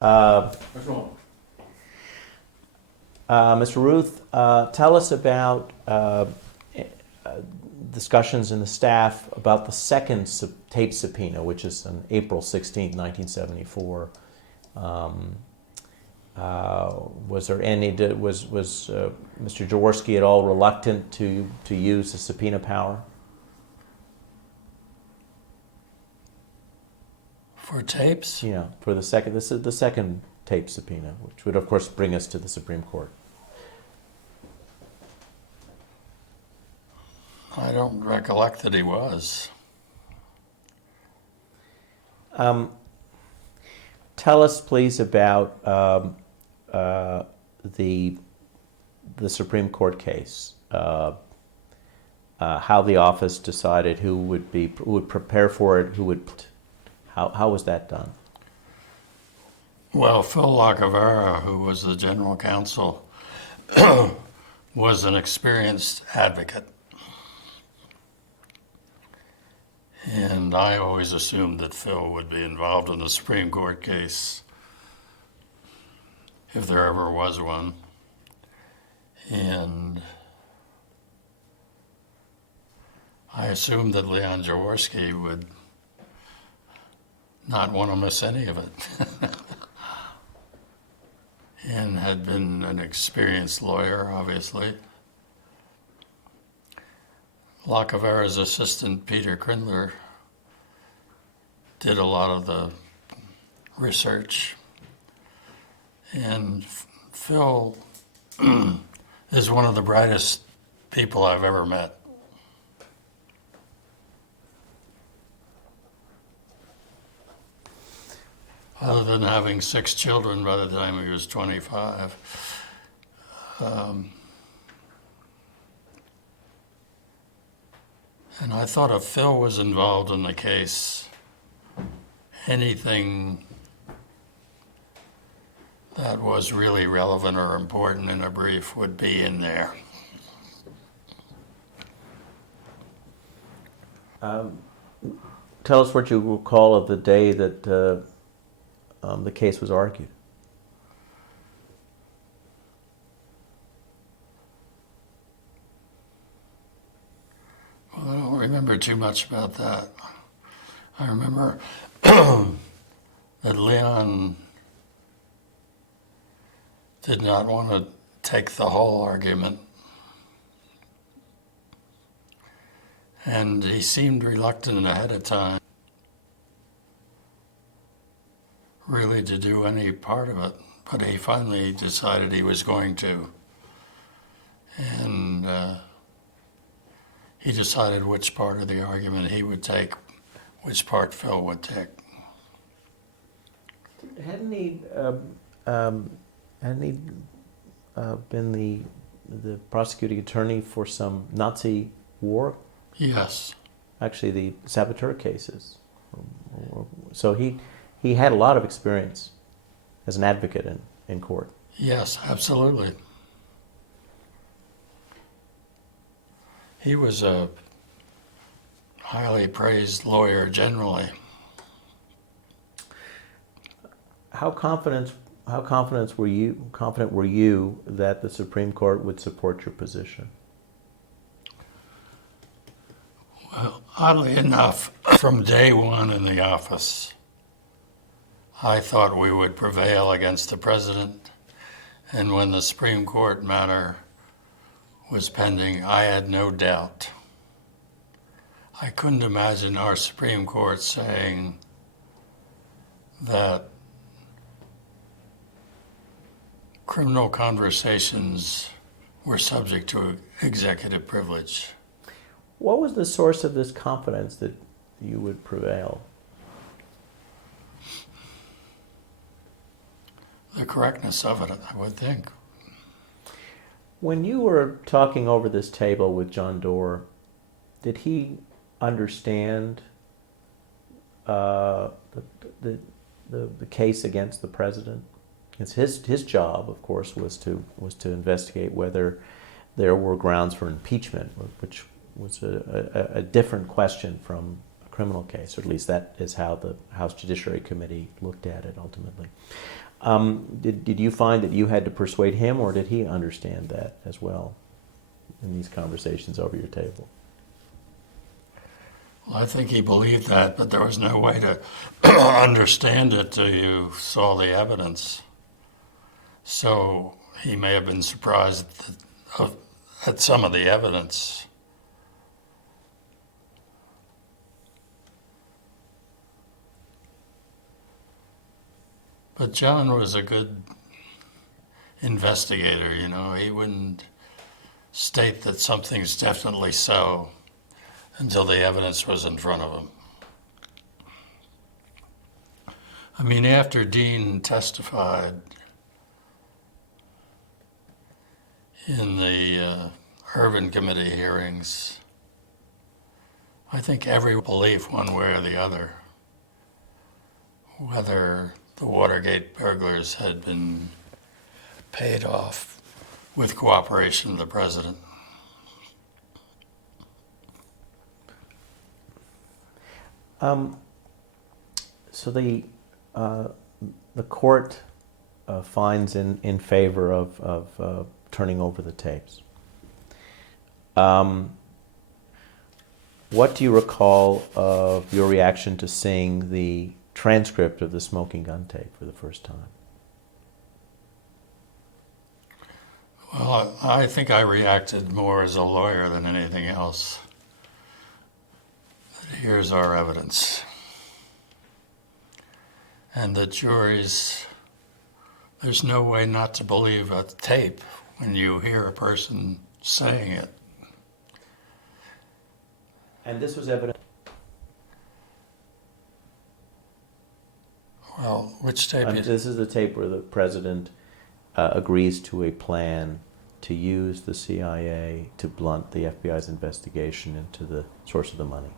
What's wrong? Mr. Ruth, tell us about discussions in the staff about the second tape subpoena, which is on April 16th, 1974. Was there any? Was Mr. Jaworski at all reluctant to use the subpoena power? For tapes? Yeah, for the second. This is the second tape subpoena, which would of course bring us to the Supreme Court. I don't recollect that he was. Tell us, please, about the Supreme Court case. How the office decided who would prepare for it, how was that done? Well, Phil Lacavera, who was the general counsel, was an experienced advocate. And I always assumed that Phil would be involved in the Supreme Court case, if there ever was one. And I assumed that Leon Jaworski would not want to miss any of it. And had been an experienced lawyer, obviously. Lacavera's assistant, Peter Krindler, did a lot of the research. And Phil is one of the brightest people I've ever met. Other than having 6 children by the time he was 25. And I thought if Phil was involved in the case, anything that was really relevant or important in a brief would be in there. Tell us what you recall of the day that the case was argued. Well, I don't remember too much about that. I remember that Leon did not want to take the whole argument. And he seemed reluctant ahead of time, really, to do any part of it. But he finally decided he was going to. And he decided which part of the argument he would take, which part Phil would take. Hadn't he been the prosecuting attorney for some Nazi war? Yes. Actually, the saboteur cases. So he had a lot of experience as an advocate in court. Yes, absolutely. He was a highly praised lawyer generally. How confident were you that the Supreme Court would support your position? Well, oddly enough, from day one in the office, I thought we would prevail against the president. And when the Supreme Court matter was pending, I had no doubt. I couldn't imagine our Supreme Court saying that criminal conversations were subject to executive privilege. What was the source of this confidence that you would prevail? The correctness of it, I would think. When you were talking over this table with John Doerr, did he understand the case against the president? It's his job, of course, was to investigate whether there were grounds for impeachment, which was a different question from a criminal case, or at least that is how the House Judiciary Committee looked at it ultimately. Did you find that you had to persuade him, or did he understand that as well in these conversations over your table? Well, I think he believed that, but there was no way to understand it till you saw the evidence. So he may have been surprised at some of the evidence. But John was a good investigator, you know. He wouldn't state that something's definitely so until the evidence was in front of him. I mean, after Dean testified in the Irvin Committee hearings, I think every belief one way or the other, whether the Watergate burglars had been paid off with cooperation of the president. So the court finds in favor of turning over the tapes. What do you recall of your reaction to seeing the transcript of the smoking gun tape for the first time? Well, I think I reacted more as a lawyer than anything else. Here's our evidence. And the juries, there's no way not to believe a tape when you hear a person saying it. And this was evident. Well, which tape? This is the tape where the president agrees to a plan to use the CIA to blunt the FBI's investigation into the source of the money.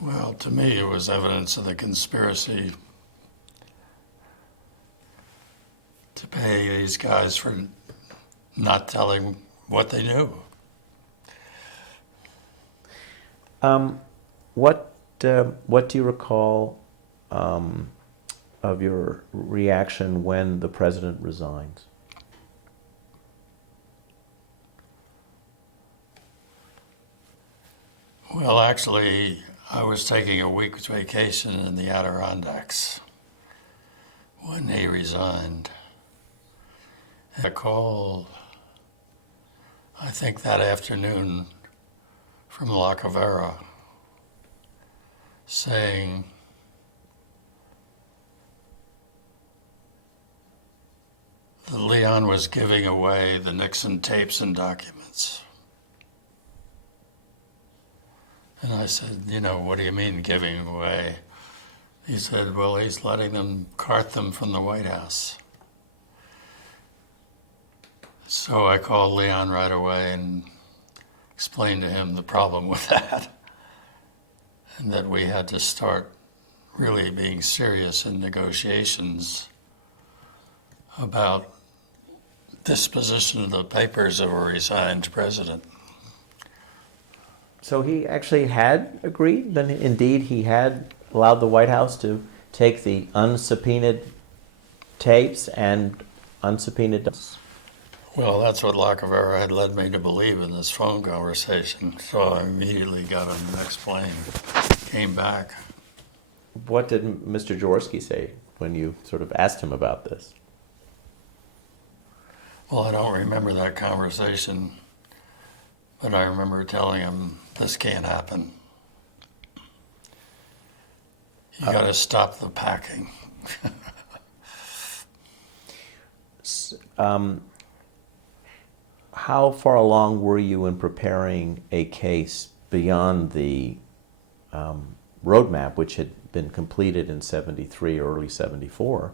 Well, to me, it was evidence of the conspiracy to pay these guys for not telling what they knew. What do you recall of your reaction when the president resigns? Well, actually, I was taking a week's vacation in the Adirondacks when he resigned. And a call, I think that afternoon, from La Cavera saying that Leon was giving away the Nixon tapes and documents. And I said, you know, what do you mean giving away? He said, well, he's letting them cart them from the White House. So I called Leon right away and explained to him the problem with that, and that we had to start really being serious in negotiations about disposition of the papers of a resigned president. So he actually had agreed, then indeed he had allowed the White House to take the unsubpoenaed tapes and unsubpoenaed. Well, that's what La Cavera had led me to believe in this phone conversation. So I immediately got on the next plane, came back. What did Mr. Jaworski say when you sort of asked him about this? Well, I don't remember that conversation, but I remember telling him, this can't happen. You got to stop the packing. How far along were you in preparing a case beyond the roadmap, which had been completed in 73 or early 74,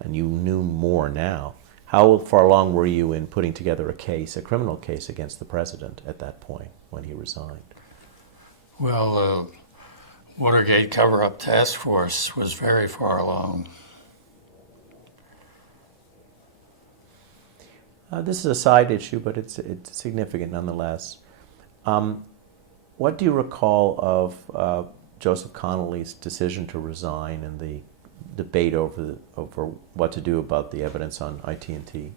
and you knew more now? How far along were you in putting together a case, a criminal case against the president at that point when he resigned? Well, Watergate cover-up task force was very far along. This is a side issue, but it's significant nonetheless. What What do you recall of Joseph Connolly's decision to resign and the debate over what to do about the evidence on IT&T?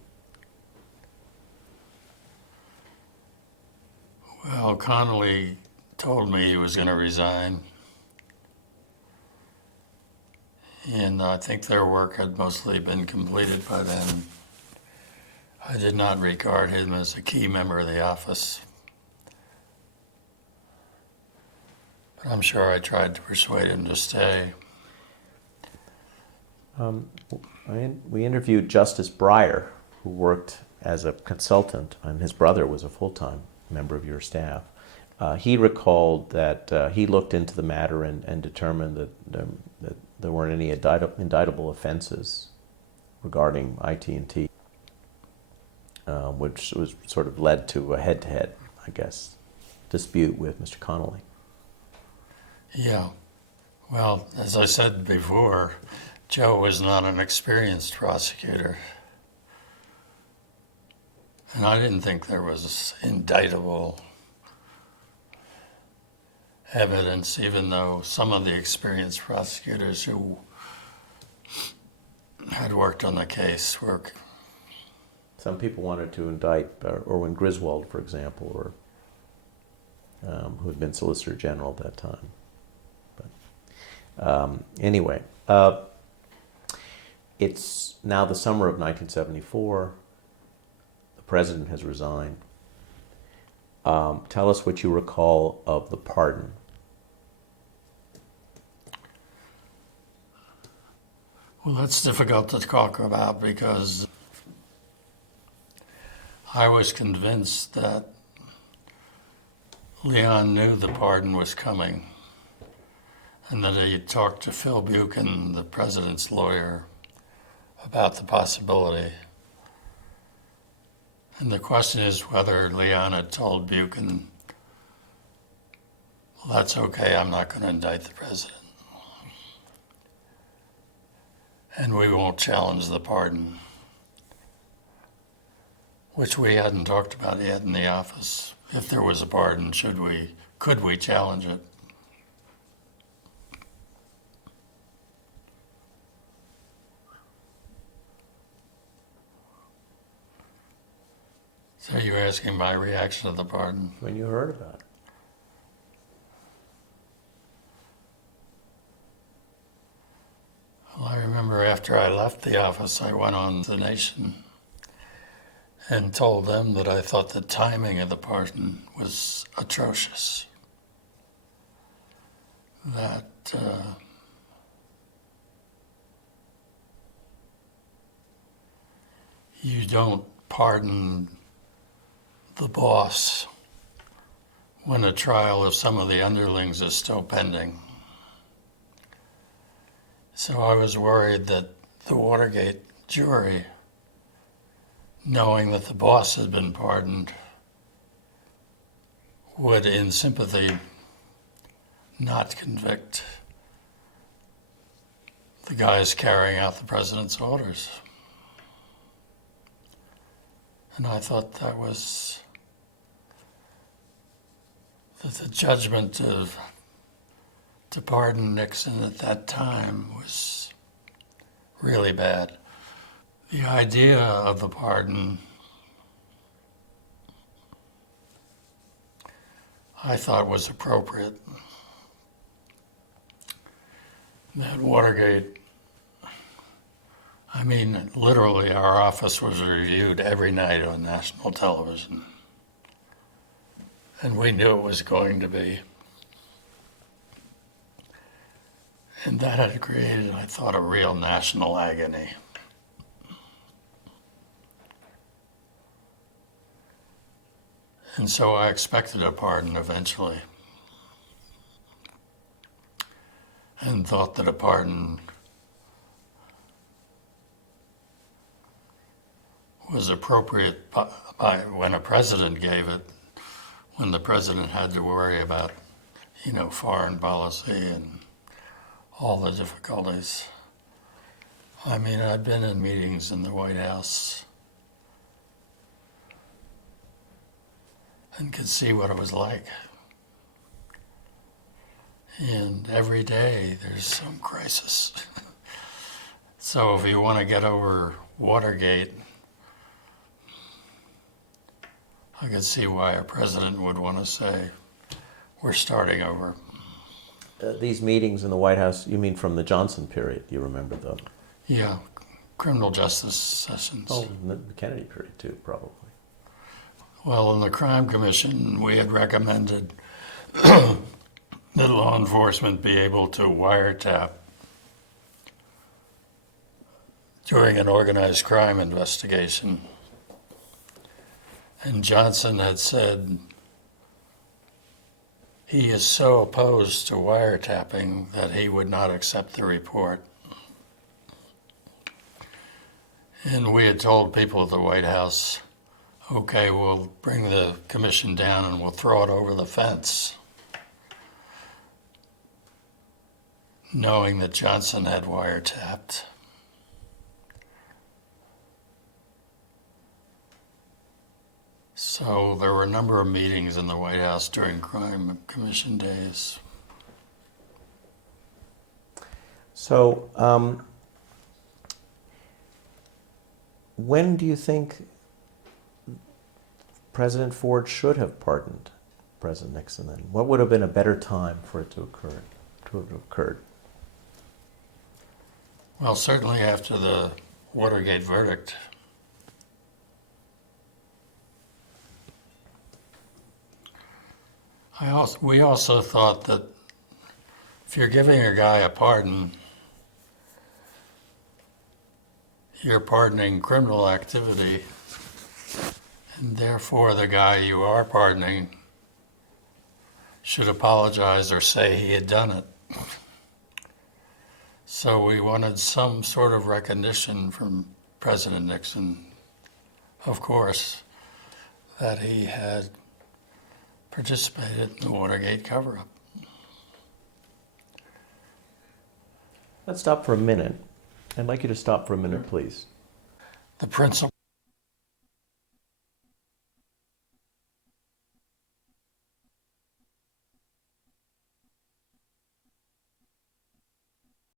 Well, Connolly told me he was going to resign, and I think their work had mostly been completed by then. I did not regard him as a key member of the office, but I'm sure I tried to persuade him to stay. We interviewed Justice Breyer, who worked as a consultant, and his brother was a full-time member of your staff. He recalled that he looked into the matter and determined that there weren't any indictable offenses regarding IT&T, which was sort of led to a head-to-head, I guess, dispute with Mr. Connolly. Yeah. Well, as I said before, Joe was not an experienced prosecutor. And I didn't think there was indictable evidence, even though some of the experienced prosecutors who had worked on the case were. Some people wanted to indict Erwin Griswold, for example, or who had been Solicitor General at that time. But anyway, it's now the summer of 1974. The president has resigned. Tell us what you recall of the pardon. Well, that's difficult to talk about because I was convinced that Leon knew the pardon was coming and that he talked to Phil Buchan, the president's lawyer, about the possibility. And the question is whether Leon had told Buchan, well, that's okay, I'm not going to indict the president. And we won't challenge the pardon, which we hadn't talked about yet in the office. If there was a pardon, could we challenge it? So you're asking my reaction to the pardon? When you heard about it. Well, I remember after I left the office, I went on The Nation and told them that I thought the timing of the pardon was atrocious. That you don't pardon the boss when a trial of some of the underlings is still pending. So I was worried that the Watergate jury, knowing that the boss had been pardoned, would, in sympathy, not convict the guys carrying out the president's orders. And I thought that the judgment to pardon Nixon at that time was really bad. The idea of the pardon, I thought, was appropriate. That Watergate, I mean, literally our office was reviewed every night on national television. And we knew it was going to be. And that had created, I thought, a real national agony. And so I expected a pardon eventually. And thought that a pardon was appropriate by when a president gave it, when the president had to worry about, foreign policy and all the difficulties. I mean, I'd been in meetings in the White House and could see what it was like. And every day there's some crisis. So if you want to get over Watergate, I could see why a president would want to say, we're starting over. These meetings in the White House, you mean from the Johnson period? You remember them? Yeah, criminal justice sessions. Oh, the Kennedy period too, probably. Well, in the Crime Commission, we had recommended that law enforcement be able to wiretap during an organized crime investigation. And Johnson had said he is so opposed to wiretapping that he would not accept the report. And we had told people at the White House, okay, we'll bring the commission down and we'll throw it over the fence, knowing that Johnson had wiretapped. So there were a number of meetings in the White House during Crime Commission days. So, when do you think President Ford should have pardoned President Nixon then? What would have been a better time for it to occur, to have occurred? Well, certainly after the Watergate verdict. We also thought that if you're giving a guy a pardon, you're pardoning criminal activity, and therefore the guy you are pardoning should apologize or say he had done it. So we wanted some sort of recognition from President Nixon, of course, that he had participated in the Watergate cover-up. Let's stop for a minute. I'd like you to stop for a minute, please. The principal